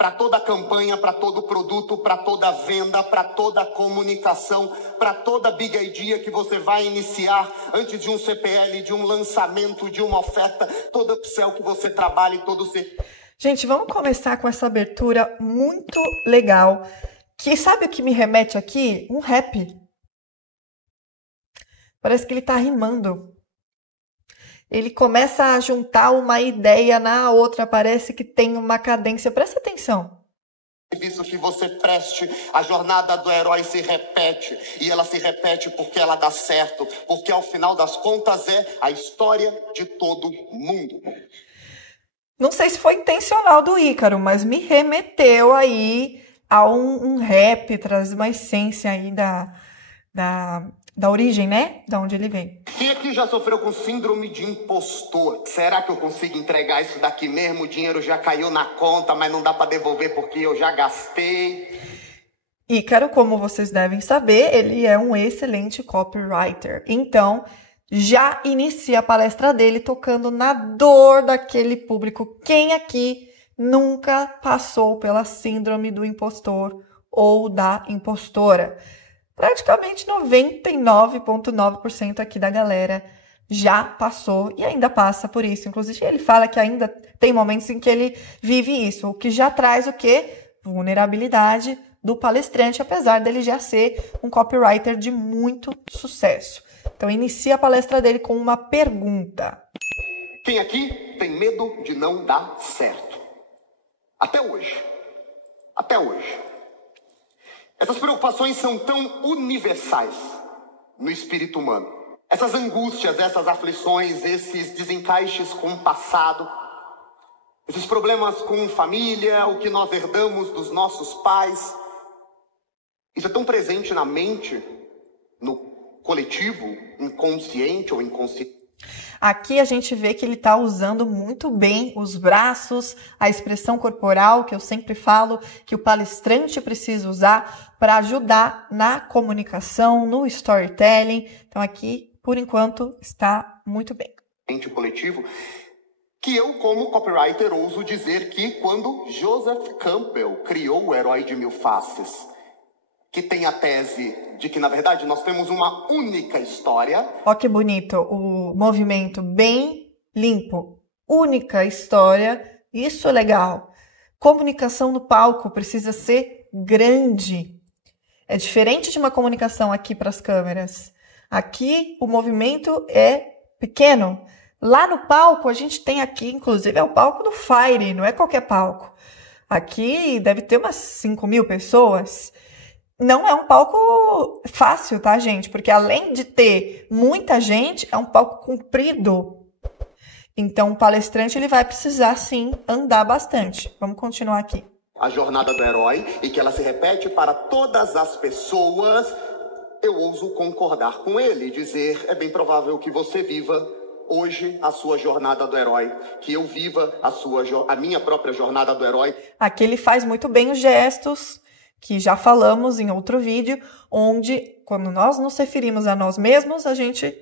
para toda campanha, para todo produto, para toda venda, para toda comunicação, para toda big idea que você vai iniciar antes de um CPL, de um lançamento, de uma oferta, todo upsell que você trabalha e todo ser. Gente, vamos começar com essa abertura muito legal, que sabe o que me remete aqui? Um rap. Parece que ele tá rimando. Ele começa a juntar uma ideia na outra, parece que tem uma cadência. Presta atenção. Serviço que você preste, a jornada do herói se repete. E ela se repete porque ela dá certo. Porque ao final das contas é a história de todo mundo. Não sei se foi intencional do Ícaro, mas me remeteu aí a um rap, traz uma essência aí da origem, né? Da onde ele vem. Quem aqui já sofreu com síndrome de impostor? Será que eu consigo entregar isso daqui mesmo? O dinheiro já caiu na conta, mas não dá para devolver porque eu já gastei. Ícaro, como vocês devem saber, ele é um excelente copywriter. Então, já inicia a palestra dele tocando na dor daquele público. Quem aqui nunca passou pela síndrome do impostor ou da impostora? Praticamente 99,9% aqui da galera já passou e ainda passa por isso. Inclusive, ele fala que ainda tem momentos em que ele vive isso, o que já traz o quê? Vulnerabilidade do palestrante, apesar dele já ser um copywriter de muito sucesso. Então, inicia a palestra dele com uma pergunta. Quem aqui tem medo de não dar certo? Até hoje. Até hoje. Essas preocupações são tão universais no espírito humano. Essas angústias, essas aflições, esses desencaixes com o passado, esses problemas com família, o que nós herdamos dos nossos pais. Isso é tão presente na mente, no coletivo, inconsciente ou inconsciente. Aqui a gente vê que ele está usando muito bem os braços, a expressão corporal, que eu sempre falo que o palestrante precisa usar para ajudar na comunicação, no storytelling. Então aqui, por enquanto, está muito bem. Coletivo, que eu, como copywriter, ouso dizer que quando Joseph Campbell criou o Herói de Mil Faces, que tem a tese de que, na verdade, nós temos uma única história. Ó que bonito, o movimento bem limpo. Única história, isso é legal. Comunicação no palco precisa ser grande. É diferente de uma comunicação aqui para as câmeras. Aqui o movimento é pequeno. Lá no palco, a gente tem aqui, inclusive, é o palco do Fire, não é qualquer palco. Aqui deve ter umas 5.000 pessoas. Não é um palco fácil, tá, gente? Porque além de ter muita gente, é um palco comprido. Então, o palestrante ele vai precisar, sim, andar bastante. Vamos continuar aqui. A jornada do herói e que ela se repete para todas as pessoas, eu ouso concordar com ele e dizer, é bem provável que você viva hoje a sua jornada do herói, que eu viva a minha própria jornada do herói. Aqui ele faz muito bem os gestos, que já falamos em outro vídeo, onde, quando nós nos referimos a nós mesmos, a gente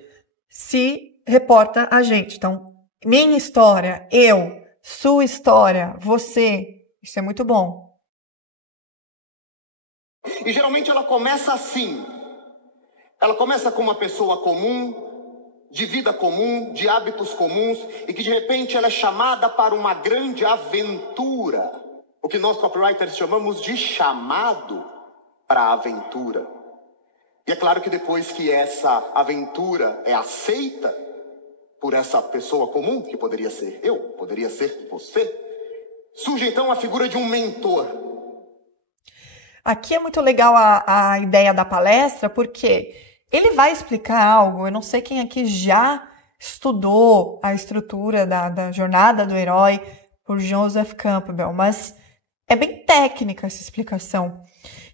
se reporta a gente. Então, minha história, eu, sua história, você, isso é muito bom. E geralmente ela começa assim. Ela começa com uma pessoa comum, de vida comum, de hábitos comuns, e que de repente ela é chamada para uma grande aventura. O que nós copywriters chamamos de chamado para a aventura. E é claro que depois que essa aventura é aceita por essa pessoa comum, que poderia ser eu, poderia ser você, surge então a figura de um mentor. Aqui é muito legal a ideia da palestra, porque ele vai explicar algo, eu não sei quem aqui já estudou a estrutura da jornada do herói por Joseph Campbell, mas é bem técnica essa explicação.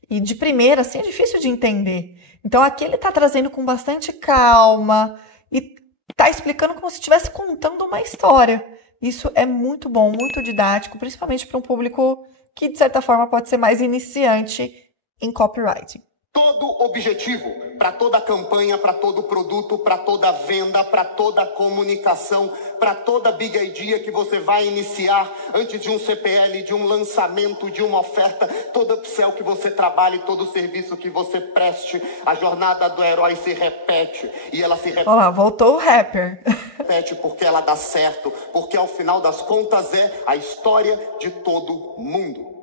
E de primeira, assim, é difícil de entender. Então aqui ele está trazendo com bastante calma e está explicando como se estivesse contando uma história. Isso é muito bom, muito didático, principalmente para um público que, de certa forma, pode ser mais iniciante em copywriting. todo objetivo, para toda campanha, para todo produto, para toda venda, para toda comunicação, para toda big idea que você vai iniciar antes de um CPL, de um lançamento, de uma oferta, todo upsell que você trabalhe, todo serviço que você preste, a jornada do herói se repete e ela se repete. Olha lá, voltou o rapper. Repete porque ela dá certo, porque ao final das contas é a história de todo mundo.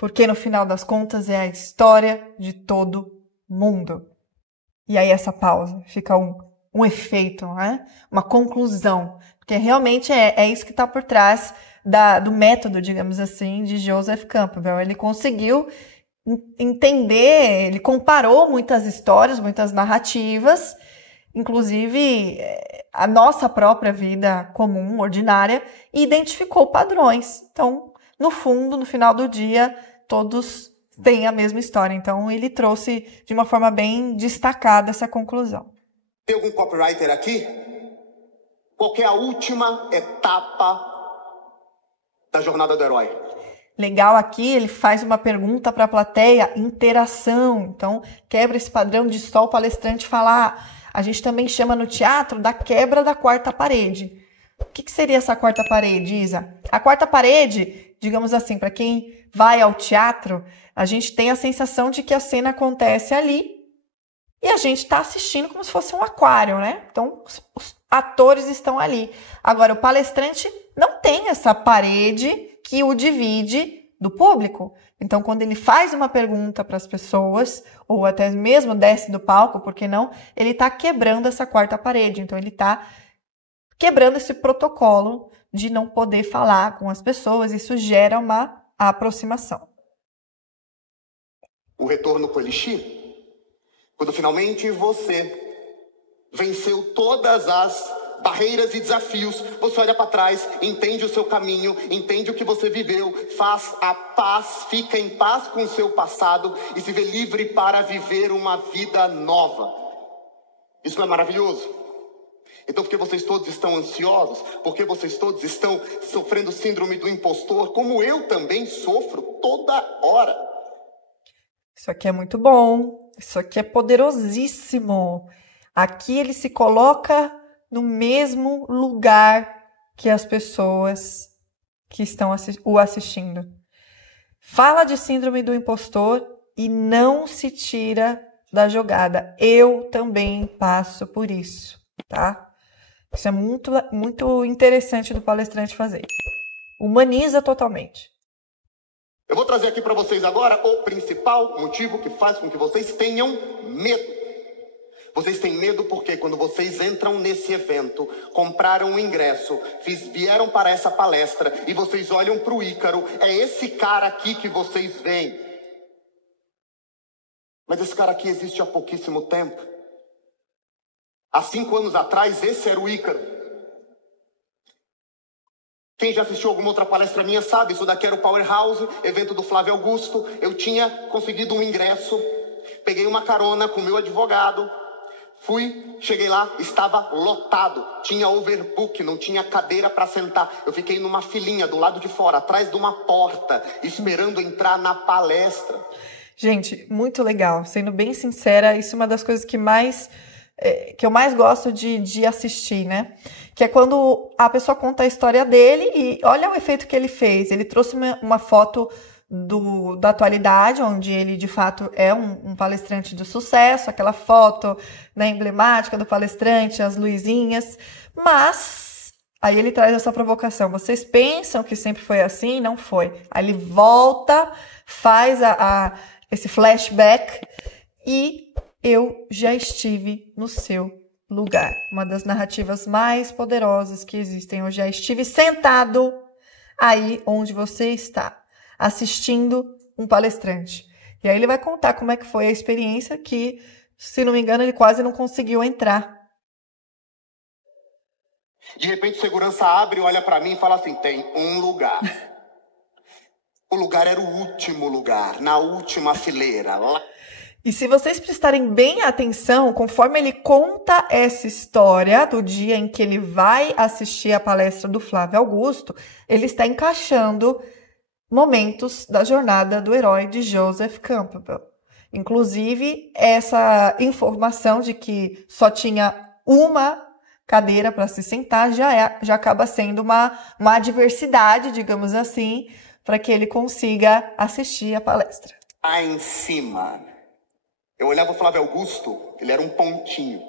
Porque no final das contas é a história de todo mundo. E aí essa pausa fica um efeito, né? Uma conclusão. Porque realmente é isso que está por trás do método, digamos assim, de Joseph Campbell. Ele conseguiu entender, ele comparou muitas histórias, muitas narrativas, inclusive a nossa própria vida comum, ordinária, e identificou padrões. Então, no fundo, no final do dia, todos têm a mesma história. Então, ele trouxe de uma forma bem destacada essa conclusão. Tem algum copywriter aqui? Qual que é a última etapa da jornada do herói? Legal aqui, ele faz uma pergunta para a plateia, interação. Então, quebra esse padrão de só o palestrante falar. A gente também chama no teatro da quebra da quarta parede. O que seria essa quarta parede, Isa? A quarta parede, digamos assim, para quem vai ao teatro, a gente tem a sensação de que a cena acontece ali e a gente está assistindo como se fosse um aquário, né? Então, os atores estão ali. Agora, o palestrante não tem essa parede que o divide do público. Então, quando ele faz uma pergunta para as pessoas, ou até mesmo desce do palco, por que não? Ele está quebrando essa quarta parede. Então, ele está quebrando esse protocolo de não poder falar com as pessoas. Isso gera uma aproximação. O retorno com o Elixir, quando finalmente você venceu todas as barreiras e desafios, você olha para trás, entende o seu caminho, entende o que você viveu, faz a paz, fica em paz com o seu passado e se vê livre para viver uma vida nova. Isso não é maravilhoso? Então, porque vocês todos estão ansiosos, porque vocês todos estão sofrendo síndrome do impostor, como eu também sofro toda hora. Isso aqui é muito bom, isso aqui é poderosíssimo. Aqui ele se coloca no mesmo lugar que as pessoas que estão o assistindo. Fala de síndrome do impostor e não se tira da jogada. Eu também passo por isso, tá? Isso é muito, muito interessante do palestrante fazer. Humaniza totalmente. Eu vou trazer aqui para vocês agora o principal motivo que faz com que vocês tenham medo. Vocês têm medo porque quando vocês entram nesse evento, compraram um ingresso, vieram para essa palestra e vocês olham para o Ícaro, é esse cara aqui que vocês veem. Mas esse cara aqui existe há pouquíssimo tempo. Há 5 anos atrás, esse era o Ícaro. Quem já assistiu alguma outra palestra minha sabe, isso daqui era o Powerhouse, evento do Flávio Augusto. Eu tinha conseguido um ingresso, peguei uma carona com o meu advogado, cheguei lá, estava lotado, tinha overbook, não tinha cadeira para sentar. Eu fiquei numa filinha do lado de fora, atrás de uma porta, esperando entrar na palestra. Gente, muito legal. Sendo bem sincera, isso é uma das coisas que eu mais gosto de assistir, né? Que é quando a pessoa conta a história dele e olha o efeito que ele fez. Ele trouxe uma foto da atualidade, onde ele de fato é um palestrante de sucesso, aquela foto, né, emblemática do palestrante, as luzinhas, mas aí ele traz essa provocação. Vocês pensam que sempre foi assim? Não foi. Aí ele volta, faz esse flashback e eu já estive no seu lugar. Uma das narrativas mais poderosas que existem. Eu já estive sentado aí onde você está, assistindo um palestrante. E aí ele vai contar como é que foi a experiência que, se não me engano, ele quase não conseguiu entrar. De repente, o segurança abre, olha para mim e fala assim, tem um lugar. O lugar era o último lugar, na última fileira. Lá. E se vocês prestarem bem atenção, conforme ele conta essa história do dia em que ele vai assistir a palestra do Flávio Augusto, ele está encaixando momentos da jornada do herói de Joseph Campbell. Inclusive, essa informação de que só tinha uma cadeira para se sentar já acaba sendo uma adversidade, digamos assim, para que ele consiga assistir a palestra. Lá em cima. Eu olhava o Flávio Augusto, ele era um pontinho.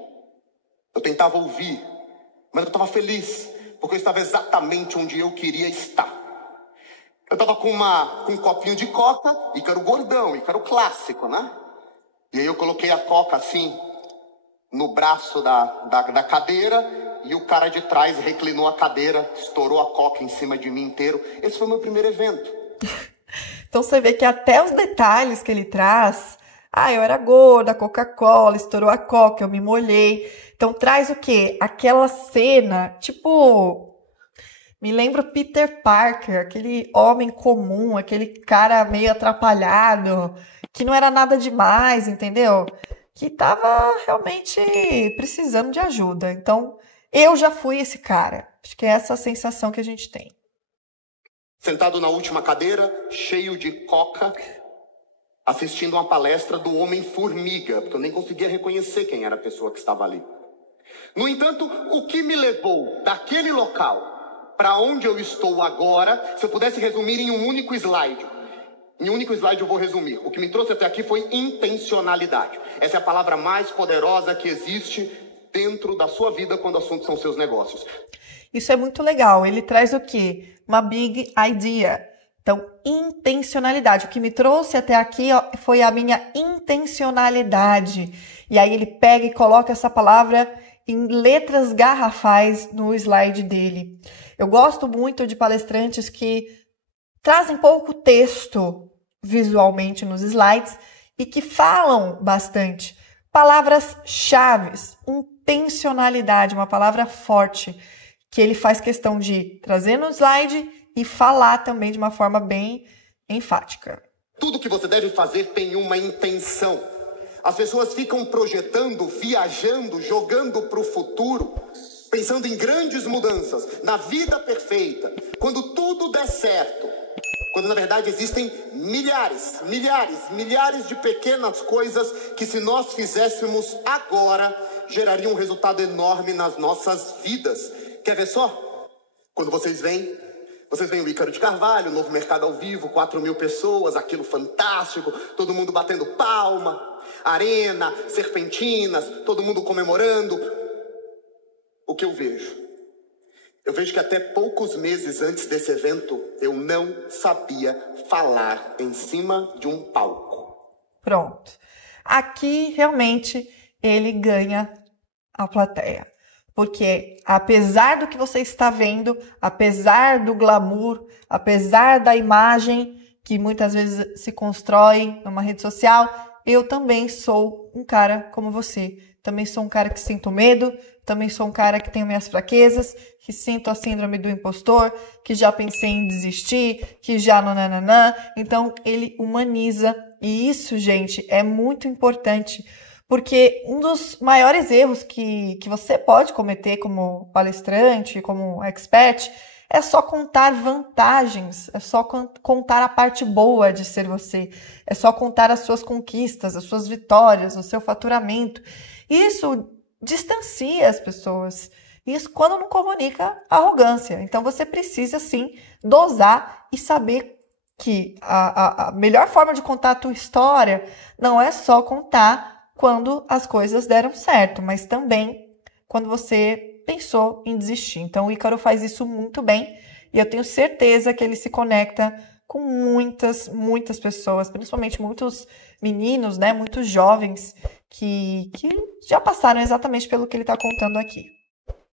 Eu tentava ouvir, mas eu estava feliz, porque eu estava exatamente onde eu queria estar. Eu estava com um copinho de coca, Ícaro gordão, Ícaro clássico, né? E aí eu coloquei a coca assim, no braço da cadeira, e o cara de trás reclinou a cadeira, estourou a coca em cima de mim inteiro. Esse foi o meu primeiro evento. Então você vê que até os detalhes que ele traz... eu era gorda, Coca-Cola, estourou a coca, eu me molhei. Então traz o quê? Aquela cena, tipo... Me lembra o Peter Parker, aquele homem comum, aquele cara meio atrapalhado, que não era nada demais, entendeu? Que tava realmente precisando de ajuda. Então, eu já fui esse cara. Acho que é essa a sensação que a gente tem. Sentado na última cadeira, cheio de coca, assistindo uma palestra do Homem-Formiga, porque eu nem conseguia reconhecer quem era a pessoa que estava ali. No entanto, o que me levou daquele local para onde eu estou agora, se eu pudesse resumir em um único slide. Em um único slide eu vou resumir. O que me trouxe até aqui foi intencionalidade. Essa é a palavra mais poderosa que existe dentro da sua vida quando o assunto são seus negócios. Isso é muito legal. Ele traz o quê? Uma big idea. Então, intencionalidade. O que me trouxe até aqui foi a minha intencionalidade. E aí ele pega e coloca essa palavra em letras garrafais no slide dele. Eu gosto muito de palestrantes que trazem pouco texto visualmente nos slides e que falam bastante. Palavras-chave, intencionalidade, uma palavra forte, que ele faz questão de trazer no slide e falar também de uma forma bem enfática. Tudo que você deve fazer tem uma intenção. As pessoas ficam projetando, viajando, jogando para o futuro, pensando em grandes mudanças, na vida perfeita, quando tudo der certo. Quando na verdade existem milhares de pequenas coisas que, se nós fizéssemos agora, gerariam um resultado enorme nas nossas vidas. Quer ver só? Quando vocês veem o Ícaro de Carvalho, Novo Mercado ao Vivo, 4.000 pessoas, aquilo fantástico, todo mundo batendo palma, arena, serpentinas, todo mundo comemorando. O que eu vejo? Eu vejo que até poucos meses antes desse evento, eu não sabia falar em cima de um palco. Pronto. Aqui, realmente, ele ganha a plateia. Porque, apesar do que você está vendo, apesar do glamour, apesar da imagem que muitas vezes se constrói numa rede social, eu também sou um cara como você. Também sou um cara que sinto medo, também sou um cara que tenho minhas fraquezas, que sinto a síndrome do impostor, que já pensei em desistir, que já nananã. Então, ele humaniza. E isso, gente, é muito importante, porque um dos maiores erros que você pode cometer como palestrante, como expert, é só contar vantagens, é só contar a parte boa de ser você, é só contar as suas conquistas, as suas vitórias, o seu faturamento. Isso distancia as pessoas. Isso quando não comunica arrogância. Então você precisa sim dosar e saber que a melhor forma de contar a tua história não é só contar quando as coisas deram certo, mas também quando você pensou em desistir. Então o Ícaro faz isso muito bem e eu tenho certeza que ele se conecta com muitas pessoas, principalmente muitos meninos, né, muitos jovens que já passaram exatamente pelo que ele está contando aqui.